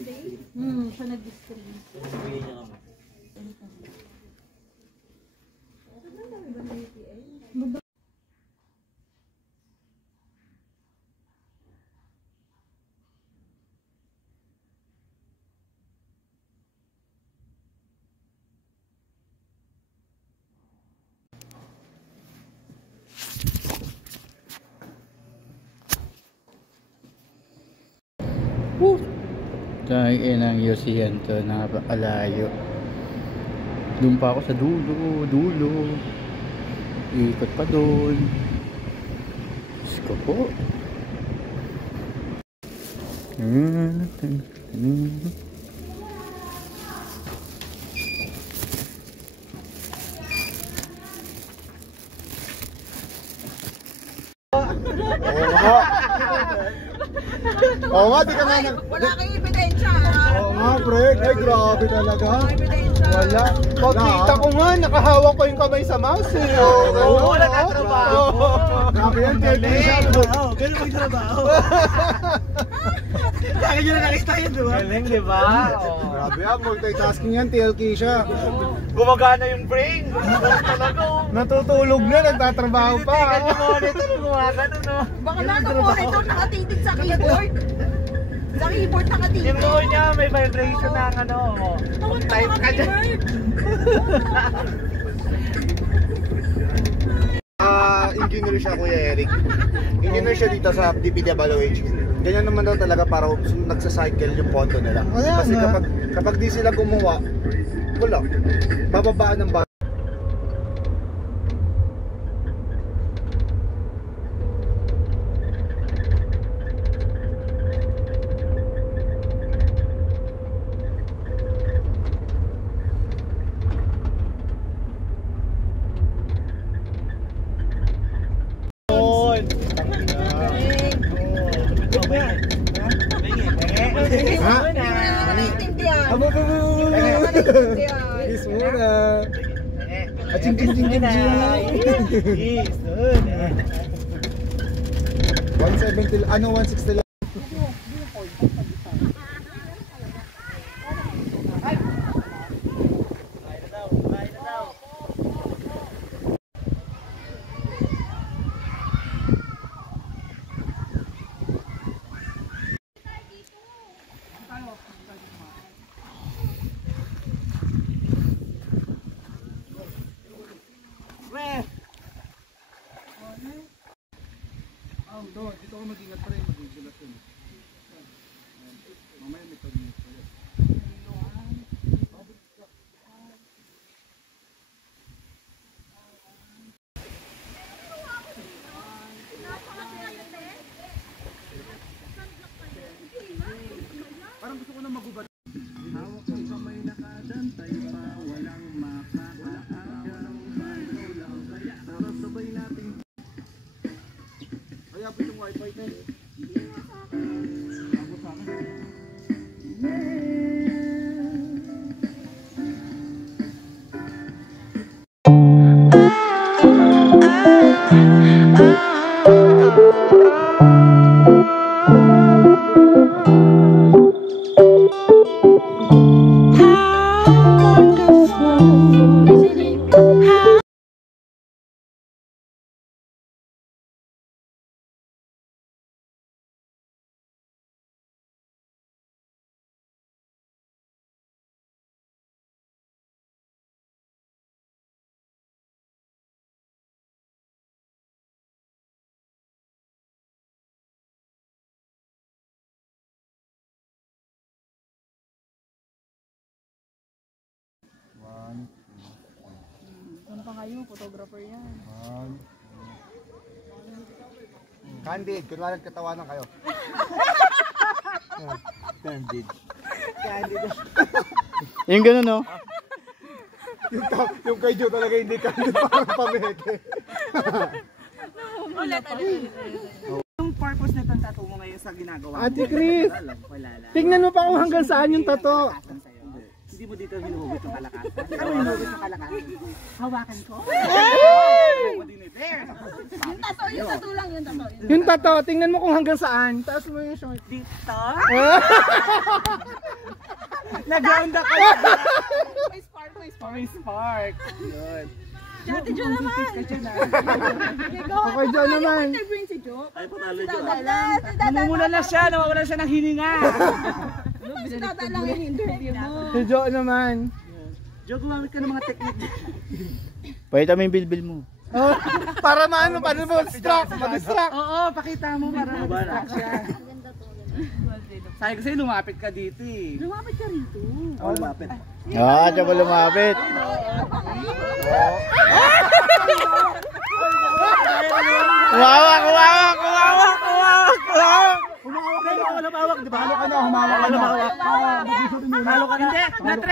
Siya nag-screen. Kain ng Yosian to, napakalayo. Doon pa ako sa dulo. Ikot pa doon. Diyos ko po. Oo nga, di ka nga wala kang ebidensya. Oo nga, pre. Ay, grabe talaga. Wala. Pagkita ko nga, nakahawak ko yung kamay sa mouse eh. Oo, nakatrabaho. Grabe yan, galing. Oo, ganun magtrabaho. Lagi nyo na nakita yun, diba? Galing, diba? Grabe yan, multitasking yan, TLK siya. Gumagana yung brain. Talaga. Natutulog na, nagtatrabaho pa. Tinitignan yung monitor, gumagano, no? Baka na ang monitor nakatitig sa keyboard. Sa keyboard nakatitig. Yung noon niya, may vibration ng ano. Type ka dyan. Engineer siya, Kuya Eric. Engineer siya dito sa DPWH. Ganyan naman daw talaga para nagsacycle yung ponto nila. Kasi kapag di sila gumawa, wala. Bababaan ng Kiss muna. Aching ching ching ching ching. 170 ano 160 lang. Dito ako mag-ingat pa rin, mag-ingat rin. Mamaya may pag-ingat pa rin. Parang gusto ko na magubad. Hawak ko kamay nakadantay pa, walang makakaagaw. Para sabay natin. Kaya po yung wifi ko. Ako sa akin. Ano pa kayo? Photographer yan. Candid, kunwari katawanan kayo. Candid. Yung gano'n, no? Yung kay Joe talaga hindi candid, parang pamete. Ulit. Yung purpose nitong tattoo mo ngayon sa ginagawa mo? Ate Chris, Wala. tingnan mo pa kung hanggang saan yung tato. Hindi mo dito hinuhugot yung kalakasan. Ano hinuhugot yung kalakasan? Hawakan ko. Yung tato lang, yung tato. Yung tato, tingnan mo kung hanggang saan. Taas mo yung short. Dito? Nag-onda ka. May spark, may spark. May spark. Yun. Ate Jo naman. Okay, Jo naman. Interviewin si Jo. Ay, panalo Jo. Namumula na siya, nawawala siya ng hininga. Si Tata lang yung interview mo. Si Jo naman. Jo, gumamit ka ng mga technique. Pakita mo yung bilbil mo. Para maano, paano mo distract? Mag-distract. Oo, pakita mo para mag-distract siya. Sabi ko sa'yo, lumapit ka dito eh. Lumapit ka rito. Ako lumapit. Siya pa lumapit. Kumawak. Humawak, di ba? Halo ka na, humawak. Halo ka na. Hindi,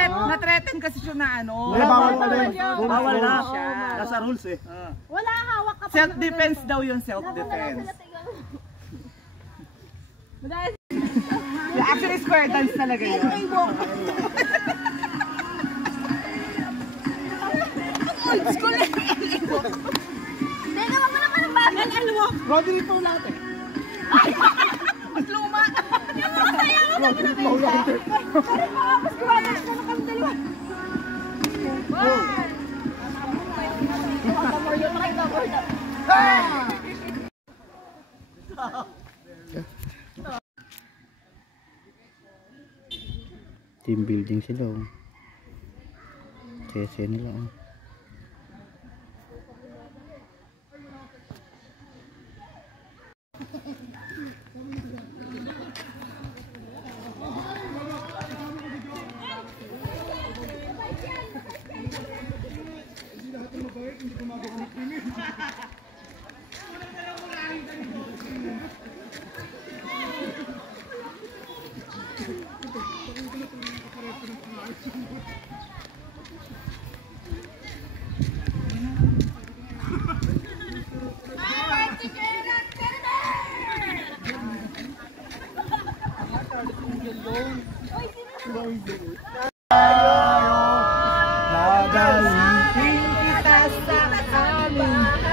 na-threaten kasi siya na ano. Bawal pa rin. Bawal na. Nasa rules eh. Wala, hawak ka pa. Self-defense daw yun, self-defense. Actually, square dance talaga yun. Old school eh. Hindi, naman mo naman ang bagay. Alam mo? Rodney po natin. Mas luma. Yung mga sayaw mo naman ang isa. Parang mga mas kumala. Kano kami dalawa. Team building sila. Sese nila.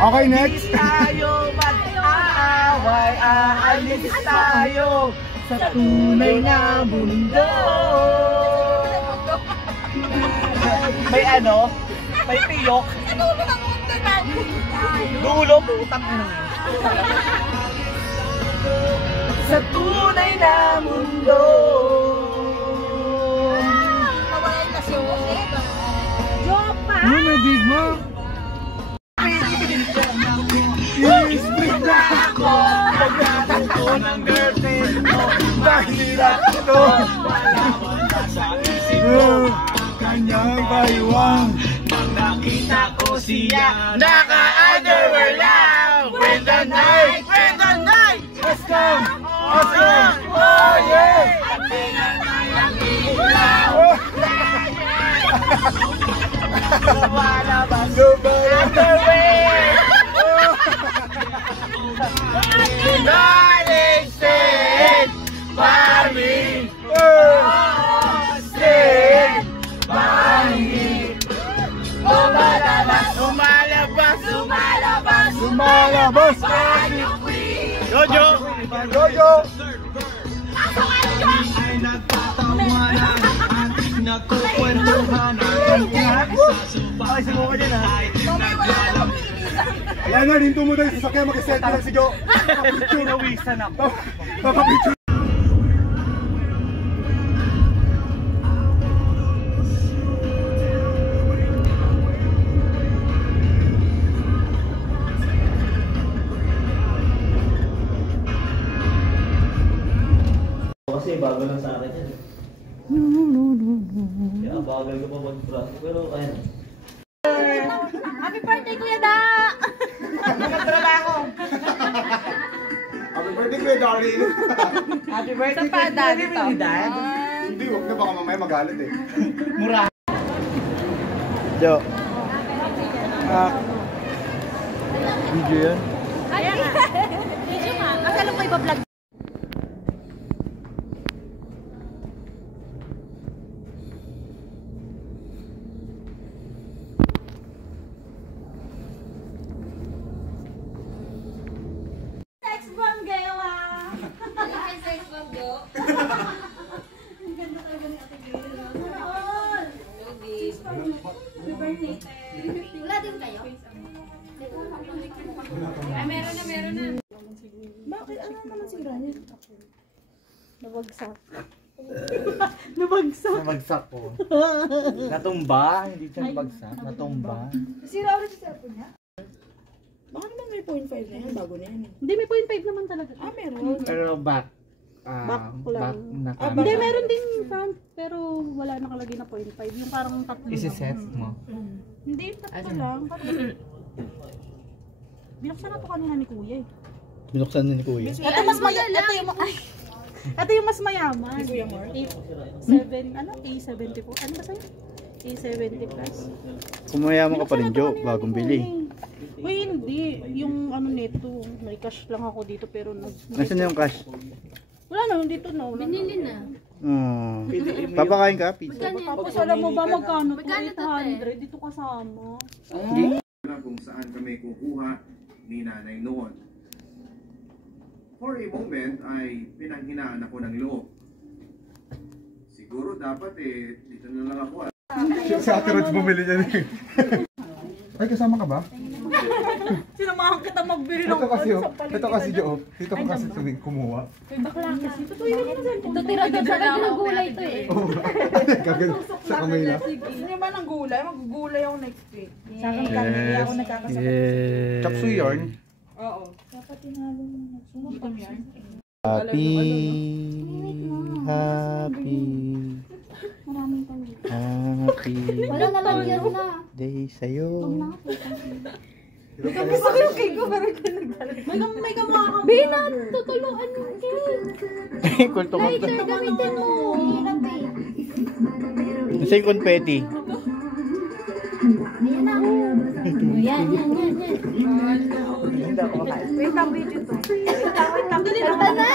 Okay, next. Tayo mag-aaway, aalis tayo sa tunay na mundo. May ano? May piyok. Dulo, putang ina. Sa tunay na mundo. Nawalay kasi yung Jopa! Ano may big mo? I-split na ako pagkatong ko ng girlfriend mo. Mahirap ito. Sa isip ko kanyang baywang. Pag nakita ko siya naka-underwear lang. When the night has come, oh yeah. Lumalabas underwear. Darling, said Barbie, said Barbie. Lumalabas, Jojo, ay nagtatawanan at nagkukwentuhan ang ay, sigaw ka din ha. Ayan na, rinto mo na yung sasakyan, mag-selfie lang si Jo. Pinawisan ako. Papapicture. Kasi bago lang sa akin yan. Kaya bagal ko pa mag-brush. Pero kaya na. Happy birthday, Kuya Da! Nagtrabaho. Happy birthday, Kuya Darling. Happy birthday. Sa pada dito. Hindi, huwag na baka mamaya magalit eh. Mura. Jo. Video yan. Ayan nga. Video nga. Akala ko iba-vlog. Sex bomb gawa. Sex bomb go. Ang ganda talaga ni Ate Gayle. Nabagsak. Nabagsak. Nabagsak po. Natumba, hindi siya nabagsak. Natumba. Sira ulit yung cellphone niya? Baka naman may 0.5 na yan, bago na yan. Hindi, may 0.5 naman talaga. Meron. Pero back. Back lang. Nakamit. Hindi, meron din front, pero wala nakalagay na 0.5. Yung parang tatlo. Isi-set mo. Hindi, tatlo lang. Binuksan na to kanina ni Kuya eh. Binuksan na ni Kuya. Ito mas mayaman. Ito yung mas mayaman. Kuya Mark? A70 po. Ano ba sa'yo? A70 plus. Kung mayaman ka pa rin, Jo, bagong bili. Uy, hindi. Yung ano nito, may cash lang ako dito pero Nasaan na yung cash? wala na, dito na. Binili na. Oh. Papakain ka, pizza. Tapos alam mo ba magkano? 800 dito kasama. Kung saan kami kukuha ni nanay noon. For a moment ay pinanghinaan ako ng loob. Siguro dapat dito na lang ako. Si Ate Rods bumili niya eh. Ay, kasama ka ba? Sinamahan kita magbili ng Ito kasi Jo. Dito ko kasi tuwing kumuha. May bakla kasi. Totoo yun yung ito tira doon sa ng gulay to eh. Kagad sa kamay na. Gusto niyo ba ng gulay? Magugulay ako next week. Sa akin kanina ako nagkakasakit. Yes. Chapsu yarn. Oo. Dapat tinalo mo. Sumapang yan. Happy. Happy. Maraming tao. Happy. Wala na lang yan na. Day sa'yo. May kamukha kang Bina, tutuluan mo cake. Kulto ka. Lighter, gamitin mo. Hirap eh. Nasa yung confetti. Ayan na. Yan. Wait lang, video to. Wait lang. Dali na.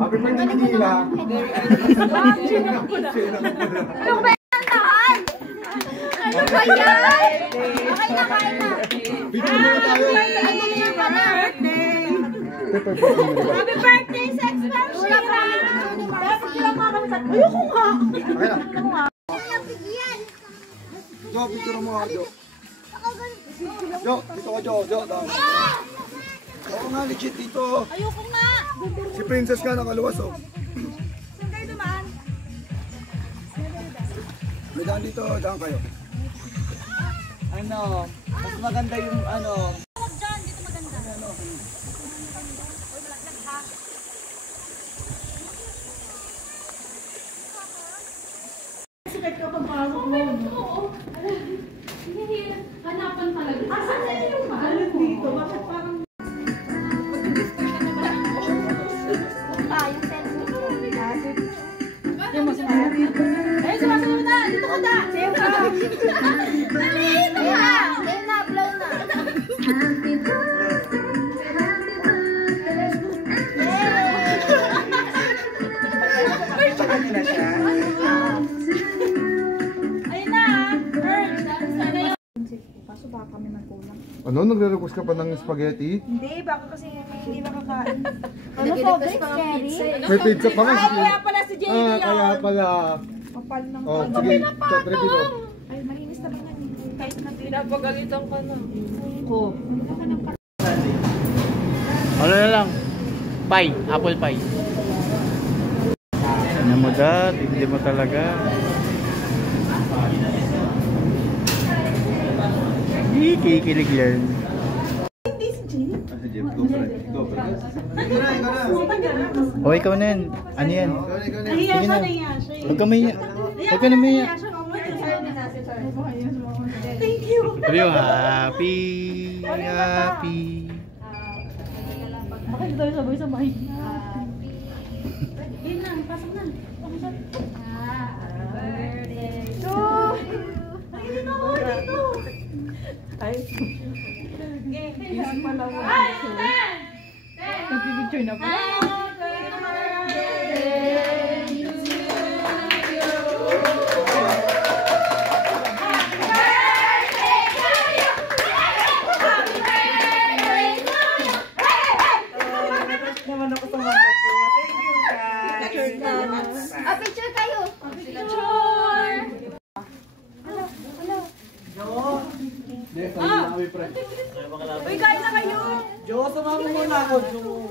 Happy birthday Manila. Ano ba yan? Ano ba yan? Okay na, kain na. Video na tayo. Happy birthday, sex person! Wala pa. Dapat lang makakalimutan. Ayoko nga. Okay lang. Ayoko nga. Jo, picture mo nga Jo. Jo, dito ka Jo. Daw. Oo nga, legit dito. Ayoko nga. Si Princess nga nakaluwas oh. Saan kayo dumaan? May daan dito, daan kayo. Ano, mas maganda yung ano. Huwag dyan, dito maganda. Sikat ka pagpasok mo. Oo. Hanapan talaga. Asan na yung maalan dito? Bakit parang... Yung mas maaari. Eh, sumasunod na! Dito ka da! Sayo ka! Dali! Ito na! Ayun na, blow na! Sakali na siya. Ayun na! Earth! Sana yun! Kaso baka kami nagkulang. Ano, nagre-request ka pa ng spaghetti? Hindi, baka kasi hindi nakakain. Ano po, Cherry? May pizza pa nga. Kaya pala si Jenny yun. Kaya pala. Kapal ng Oh, sige, syempre dito. Ay, malinis naman yan. Kahit na Pinapagalitan ka na. Ano na lang? Pie, apple pie. Ano mo dad? Hindi mo talaga. Kikilig yan. O, ikaw na yan. Ano yan? Sige na. Huwag ka maya. Huwag ka na maya. Thank you. Sabi mo, happy. Happy. Bakit tayo sabay-sabay? Yun na, pasok na. Birthday to you. Ay, dito ako, dito. Ay, yan pala mo. Nagpipicture na po. naman ako sa mga to. Thank you guys. Picture kayo. Picture. Hindi, kami press. Jo, sumama muna ako, Jo.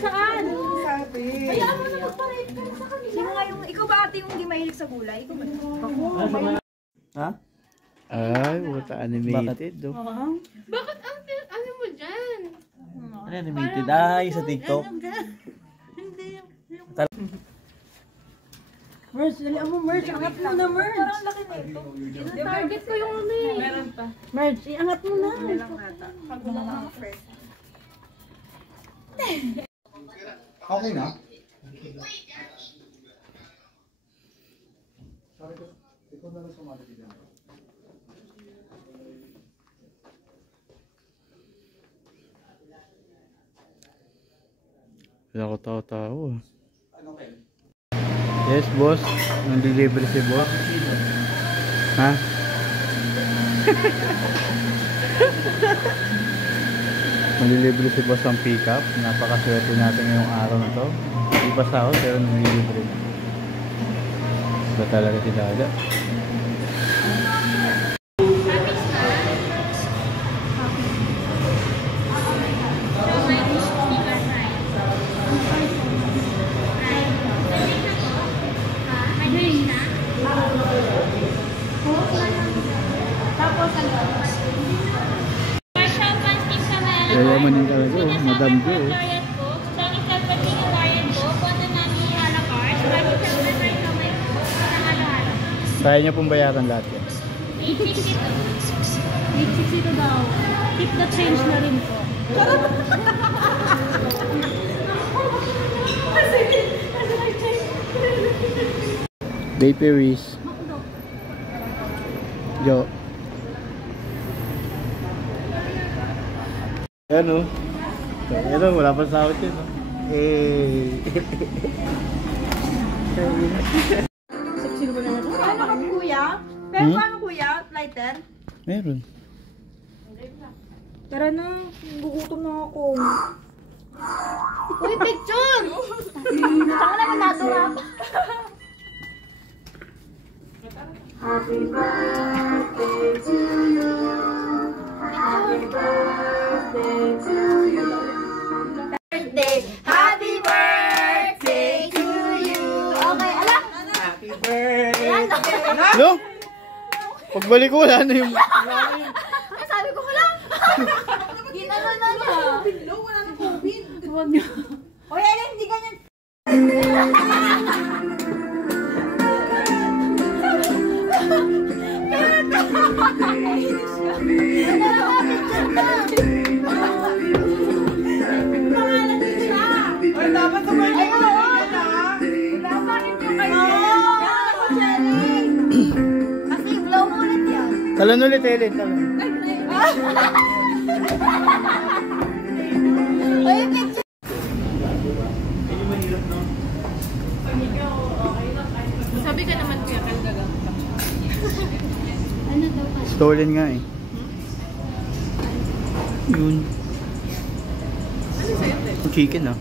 Saan? Sa atin. Hayaan mo na magpa-rate ka sa kanila. Sino nga yung, ikaw ba ate yung hindi mahilig sa gulay? Ikaw ba? Ako. Ha? Ay, buta animated. Oh. Bakit ano mo dyan? Ano animated? Ay, sa TikTok. Merch, dali mo merch. Angat mo na merch. Parang laki na ito. Target ko yung ano eh. Meron pa. Merch, iangat mo na. Pag mga fresh. Okay na? Ikaw na lang sumali dyan. Wala ko tao-tao. Yes, boss. Nang-delivery si boss. Ha? Nang-delivery si boss ang pick-up. Napakaswerte natin ngayong araw na to. Hindi pa sahod pero nang-delivery na. Ba talaga si Dada? Kaya manin talaga, oh. Madam Jo. Kaya niya pong bayaran lahat yan. 862 daw. Keep the change na rin po. Bakeries. Jo. Ayan o. Ayan o, wala pa sahod yun o. Ano ka kuya? Pero paano kuya? Lighter? Meron. Tara na. Gugutom na ako. Uy, picture! Saka naman nadura pa. Happy birthday to you. Happy birthday to you. Happy birthday to you. Okay, alam? Happy birthday. No? Pagbalik ko wala na yung... Sabi ko wala. Ginano na niya. Wala na COVID. Huwag niyo. O yan, hindi ganyan. Ay, dapat tumayo ka na. Kasi blow mo ulit yan. Talan ulit, Ellen. Talan. Ay, picture. Sabi ka naman kuya, kang gagamit ka. Ano daw pa? Stolen nga eh. Yun. Ano sa'yo, Beth? Chicken ah.